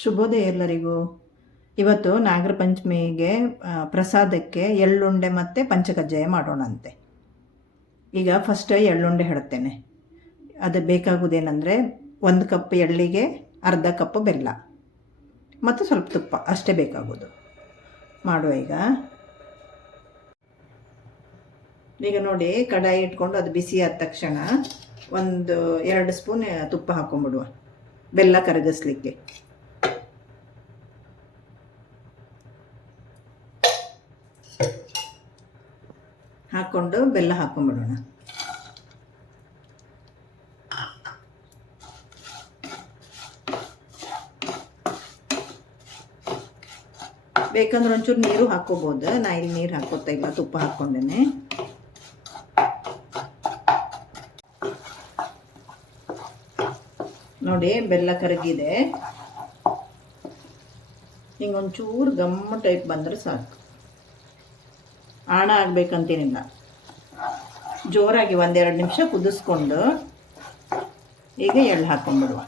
ಶುಭೋದಯ ಎಲ್ಲರಿಗೂ. ಇವತ್ತು ನಾಗರ ಪಂಚಮಿಗೆ ಪ್ರಸಾದಕ್ಕೆ ಎಳ್ಳುಂಡೆ ಮತ್ತು ಪಂಚಕಜ್ಜಾಯ ಮಾಡೋಣಂತೆ. ಈಗ ಫಸ್ಟ್ ಎಳ್ಳುಂಡೆ ಹೇಳ್ತೇನೆ ಅದು ಬೇಕಾಗುವುದೇನೆಂದರೆ ಒಂದು ಕಪ್ ಎಳ್ಳಿಗೆ, ಅರ್ಧ ಕಪ್ ಬೆಲ್ಲ ಮತ್ತು ಸ್ವಲ್ಪ ತುಪ್ಪ, ಅಷ್ಟೇ ಬೇಕಾಗೋದು. ಮಾಡುವ ಈಗ. ಈಗ ನೋಡಿ, ಕಡಾಯಿ ಇಟ್ಕೊಂಡು ಅದು ಬಿಸಿ ಆದ ತಕ್ಷಣ ಒಂದು ಎರಡು ಸ್ಪೂನ್ ತುಪ್ಪ ಹಾಕ್ಕೊಂಬಿಡುವ ಬೆಲ್ಲ ಕರಗಿಸ್ಲಿಕ್ಕೆ. ಹಾಕ್ಕೊಂಡು ಬೆಲ್ಲ ಹಾಕೊಂಡ್ಬಿಡೋಣ. ಬೇಕಂದ್ರೆ ಒಂಚೂರು ನೀರು ಹಾಕೋಬೋದು. ನಾ ಇಲ್ಲಿ ನೀರು ಹಾಕೋತಾ ಇಲ್ಲ, ತುಪ್ಪ ಹಾಕ್ಕೊಂಡೇನೆ. ನೋಡಿ, ಬೆಲ್ಲ ಕರಗಿದೆ. ಹಿಂಗೊಂಚೂರು ಗಮ್ಮ ಟೈಪ್ ಬಂದರೆ ಸಾಕು. ಆಣ ಆಗಬೇಕಂತೇನಿಲ್ಲ ಜೋರಾಗಿ ಒಂದೆರಡು ನಿಮಿಷ ಕುದಿಸ್ಕೊಂಡು ಈಗ ಎಳ್ಳು ಹಾಕೊಂಡ್ಬಿಡುವ.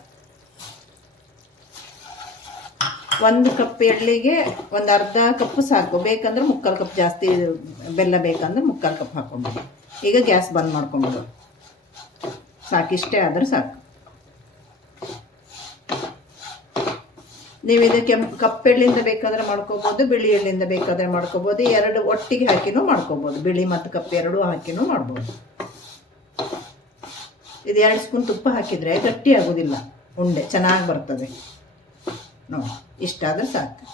ಒಂದು ಕಪ್ ಎಳ್ಳಿಗೆ ಒಂದು ಅರ್ಧ ಕಪ್ ಸಾಕು. ಬೇಕಂದ್ರೆ ಮುಕ್ಕಾಲು ಕಪ್ ಜಾಸ್ತಿ ಬೆಲ್ಲ ಬೇಕಂದ್ರೆ ಮುಕ್ಕಾಲು ಕಪ್ ಹಾಕೊಂಡ್ಬಿಡು. ಈಗ ಗ್ಯಾಸ್ ಬಂದ್ ಮಾಡ್ಕೊಂಡ್ಬಿಡು. ಸಾಕಿಷ್ಟೇ ಆದರೆ ಸಾಕು. ನೀವು ಇದಕ್ಕೆ ಕಪ್ಪು ಎಳ್ಳಿಂದ ಬೇಕಾದ್ರೆ ಮಾಡ್ಕೋಬೋದು, ಬಿಳಿ ಎಳ್ಳಿಂದ ಬೇಕಾದ್ರೆ ಮಾಡ್ಕೋಬೋದು ಎರಡು ಒಟ್ಟಿಗೆ ಹಾಕಿನೂ ಮಾಡ್ಕೋಬೋದು. ಬಿಳಿ ಮತ್ತು ಕಪ್ಪು ಎರಡೂ ಹಾಕಿನೂ ಮಾಡ್ಬೋದು. ಇದು ಎರಡು ಸ್ಪೂನ್ ತುಪ್ಪ ಹಾಕಿದರೆ ಗಟ್ಟಿ ಆಗೋದಿಲ್ಲ ಉಂಡೆ, ಚೆನ್ನಾಗಿ ಬರ್ತದೆ. ನೋಡಿ ಇಷ್ಟಾದರೆ ಸಾಕು.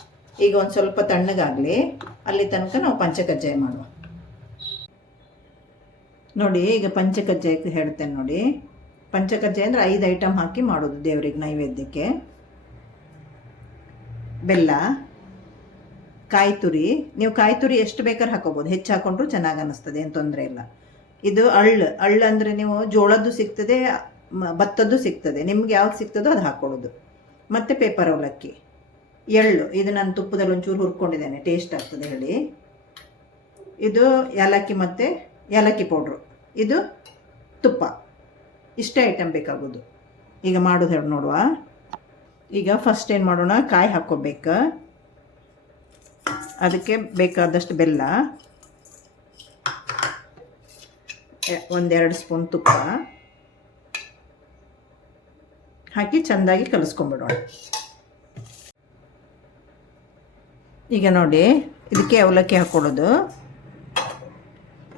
ಈಗ ಒಂದು ಸ್ವಲ್ಪ ತಣ್ಣಗಾಗಲಿ, ಅಲ್ಲಿ ತನಕ ನಾವು ಪಂಚಕಜ್ಜಾಯ ಮಾಡುವ. ನೋಡಿ, ಈಗ ಪಂಚಕಜ್ಜಾಯಕ್ಕೆ ಹೇಳ್ತೇನೆ ನೋಡಿ. ಪಂಚಕಜ್ಜಾಯ ಅಂದರೆ ಐದು ಐಟಮ್ ಹಾಕಿ ಮಾಡೋದು ದೇವರಿಗೆ ನೈವೇದ್ಯಕ್ಕೆ. ಬೆಲ್ಲ ಕಾಯಿ ತುರಿ ನೀವು ಕಾಯಿ ತುರಿ ಎಷ್ಟು ಬೇಕಾದ್ರೆ ಹಾಕೋಬೋದು. ಹೆಚ್ಚು ಹಾಕೊಂಡ್ರು ಚೆನ್ನಾಗಿ ಅನ್ನಿಸ್ತದೆ, ಏನು ತೊಂದರೆ ಇಲ್ಲ. ಇದು ಅಳ್ಳು. ಅಳ್ಳು ಅಂದರೆ ನೀವು ಜೋಳದ್ದು ಸಿಗ್ತದೆ ಭತ್ತದ್ದು ಸಿಗ್ತದೆ. ನಿಮ್ಗೆ ಯಾವ್ದು ಸಿಗ್ತದೋ ಅದು ಹಾಕೊಳ್ಳೋದು. ಮತ್ತು ಪೇಪರ್ ಅವಲಕ್ಕಿ. ಎಳ್ಳು. ಇದು ನಾನು ತುಪ್ಪದಲ್ಲಿ ಒಂಚೂರು ಹುರ್ಕೊಂಡಿದ್ದೇನೆ. ಟೇಸ್ಟ್ ಆಗ್ತದೆ ಹೇಳಿ. ಇದು ಏಲಕ್ಕಿ ಮತ್ತು ಏಲಕ್ಕಿ ಪೌಡ್ರು. ಇದು ತುಪ್ಪ. ಇಷ್ಟೇ ಐಟಮ್ ಬೇಕಾಗೋದು. ಈಗ ಮಾಡೋದು ಹೇಳಿ ನೋಡುವ. ಈಗ ಫಸ್ಟ್ ಏನು ಮಾಡೋಣ? ಕಾಯಿ ಹಾಕ್ಕೋಬೇಕು. ಅದಕ್ಕೆ ಬೇಕಾದಷ್ಟು ಬೆಲ್ಲ. ಒಂದೆರಡು ಸ್ಪೂನ್ ತುಪ್ಪ. ಹಾಕಿ ಚೆಂದಾಗಿ ಕಲಿಸ್ಕೊಂಬಿಡೋಣ. ಈಗ ನೋಡಿ, ಇದಕ್ಕೆ ಅವಲಕ್ಕಿ ಹಾಕ್ಕೊಡೋದು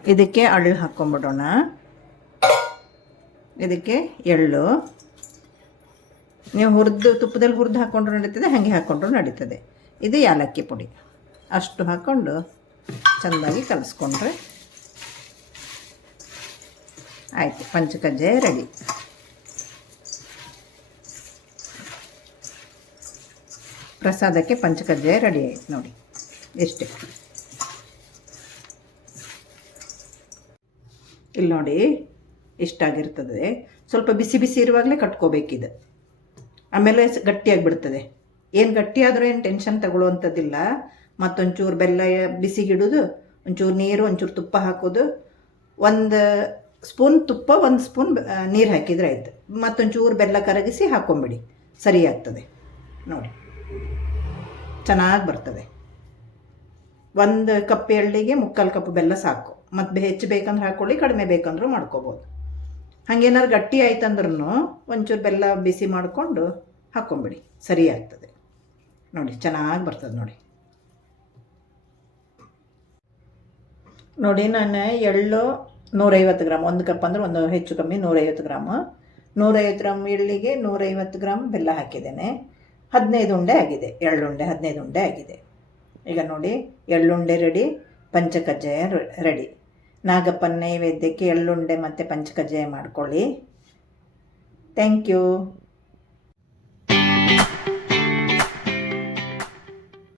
ಇದಕ್ಕೆ ಅಳ್ಳು ಹಾಕ್ಕೊಂಬಿಡೋಣ. ಇದಕ್ಕೆ ಎಳ್ಳು. ನೀವು ಹುರಿದು, ತುಪ್ಪದಲ್ಲಿ ಹುರಿದು ಹಾಕ್ಕೊಂಡ್ರು ನಡೀತದೆ, ಹಾಗೆ ಹಾಕ್ಕೊಂಡ್ರು ನಡೀತದೆ. ಇದು ಏಲಕ್ಕಿ ಪುಡಿ. ಅಷ್ಟು ಹಾಕ್ಕೊಂಡು ಚೆಂದಾಗಿ ಕಲಸ್ಕೊಂಡ್ರೆ ಆಯಿತು ಪಂಚಕಜ್ಜಾಯ ರೆಡಿ. ಪ್ರಸಾದಕ್ಕೆ ಪಂಚಕಜ್ಜಾಯ ರೆಡಿ ಆಯ್ತು ನೋಡಿ ಇಷ್ಟೇ ಇಲ್ಲಿ ನೋಡಿ, ಇಷ್ಟಾಗಿರ್ತದೆ. ಸ್ವಲ್ಪ ಬಿಸಿ ಬಿಸಿ ಇರುವಾಗಲೇ ಕಟ್ಕೋಬೇಕಿದು. ಆಮೇಲೆ ಗಟ್ಟಿಯಾಗಿ ಬಿಡ್ತದೆ ಏನು ಗಟ್ಟಿಯಾದರೂ ಏನು ಟೆನ್ಷನ್ ತಗೊಳ್ಳುವಂಥದ್ದಿಲ್ಲ. ಮತ್ತೊಂಚೂರು ಬೆಲ್ಲ ಬಿಸಿಗಿಡೋದು, ಒಂಚೂರು ನೀರು, ಒಂಚೂರು ತುಪ್ಪ ಹಾಕೋದು. ಒಂದು ಸ್ಪೂನ್ ತುಪ್ಪ, ಒಂದು ಸ್ಪೂನ್ ನೀರು ಹಾಕಿದರೆ ಆಯಿತು. ಮತ್ತೊಂಚೂರು ಬೆಲ್ಲ ಕರಗಿಸಿ ಹಾಕೊಂಬಿಡಿ. ಸರಿ ಆಗ್ತದೆ ನೋಡಿ. ಚೆನ್ನಾಗಿ ಬರ್ತದೆ. ಒಂದು ಕಪ್ ಎಳ್ಳಿಗೆ ಮುಕ್ಕಾಲು ಕಪ್ ಬೆಲ್ಲ ಸಾಕು. ಮತ್ತು ಹೆಚ್ಚು ಬೇಕಂದ್ರೆ ಹಾಕ್ಕೊಳ್ಳಿ ಕಡಿಮೆ ಬೇಕಂದ್ರೂ ಮಾಡ್ಕೋಬೋದು. ಹಾಗೇನಾದ್ರು ಗಟ್ಟಿ ಆಯ್ತಂದ್ರೂ ಒಂಚೂರು ಬೆಲ್ಲ ಬಿಸಿ ಮಾಡಿಕೊಂಡು ಹಾಕ್ಕೊಂಬಿಡಿ ಸರಿ ಆಗ್ತದೆ. ನೋಡಿ, ಚೆನ್ನಾಗಿ ಬರ್ತದೆ ನೋಡಿ. ನೋಡಿ, ನಾನು ಎಳ್ಳು ನೂರೈವತ್ತು ಗ್ರಾಮ್, ಒಂದು ಕಪ್ ಅಂದ್ರೆ ಒಂದು ಹೆಚ್ಚು ಕಮ್ಮಿ ನೂರೈವತ್ತು ಗ್ರಾಮು. ನೂರೈವತ್ತು ಗ್ರಾಮ್ ಎಳ್ಳಿಗೆ ನೂರೈವತ್ತು ಗ್ರಾಮ್ ಬೆಲ್ಲ ಹಾಕಿದ್ದೇನೆ. ಹದಿನೈದು ಉಂಡೆ ಆಗಿದೆ. ಎಳ್ಳುಂಡೆ ಹದಿನೈದು ಉಂಡೆ ಆಗಿದೆ. ಈಗ ನೋಡಿ ಎಳ್ಳುಂಡೆ ರೆಡಿ ಪಂಚಕಜ್ಜಾಯ ರೆಡಿ ನಾಗಪ್ಪನ ನೈವೇದ್ಯಕ್ಕೆ ಎಳ್ಳುಂಡೆ ಮತ್ತು ಪಂಚಕಜ್ಜಾಯ ಮಾಡ್ಕೊಳ್ಳಿ. Thank you